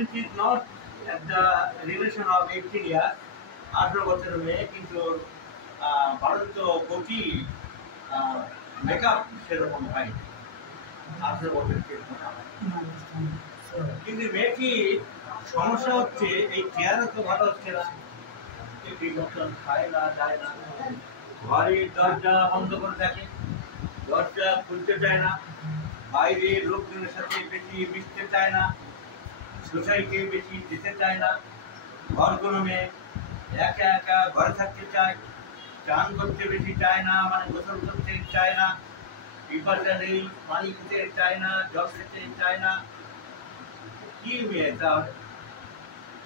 Since is not at the relation of 18 years, 18 বছরের মেয়ে কিন্তু ভারত কোটি মেকআপ সেরকম হয় 18 বছরের কিন্তু মেয়েটি সমস্যা হচ্ছে এই চেহারা তো ভালো হচ্ছে না, খায় না যায় না, ঘরের দরজা বন্ধ করে থাকে, দরজা খুলতে চায় না, বাইরে লোকজনের সাথে বেশি মিশতে চায় না, সোসাইটি বেশি যেতে চায় না, ঘর গরমে একা একা ঘরে থাকতে চায়, চান করতে বেশি চায় না, মানে গোসল করতে চায় না, পিপাসা নেই, পানি খেতে চায় না, জল খেতে চায় না। কি মেয়ে তাহলে?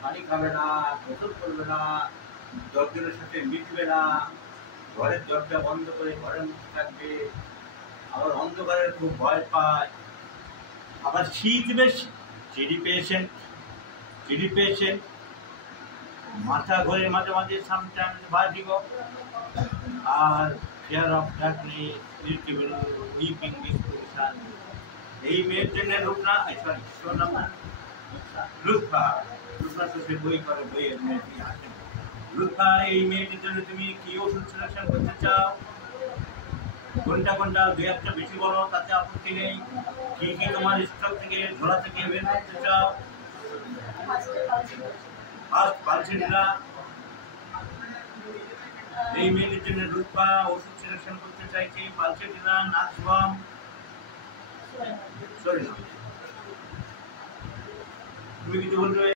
পানি খাবে না, গোসল করবে না, লোকজনের সাথে মিশবে না, ঘরের দরজা বন্ধ করে ঘরের মধ্যে থাকবে, আবার অন্ধকারের খুব ভয় পায়, আবার শীত বেশি, চিড়ি পেশেন্ট, মাথা ঘরে মাঝে মাঝে সামটাইমস ভাজিব, আর fear of darkness, irritable, weeping disposition. এই মেয়ের জন্য লুৎফা তো সে বই করে, বইয়ের মেয়েটি আসে। লুৎফা, এই মেয়েটির জন্য তুমি কি ওষুধ সিলেকশন করতে চাও? কোনটা দুই একটা বেশি বলো, তাতে আপত্তি নেই। কি কি তোমার স্টক থেকে ঝোলা থেকে বের করতে চাও? ফার্স্ট পালসেটিনা। এই মেয়েটির জন্য লুৎফা ওষুধ সিলেকশন করতে চাইছে পালসেটিনা, নাক্সবাম, সরি না, তুমি কিছু বলতে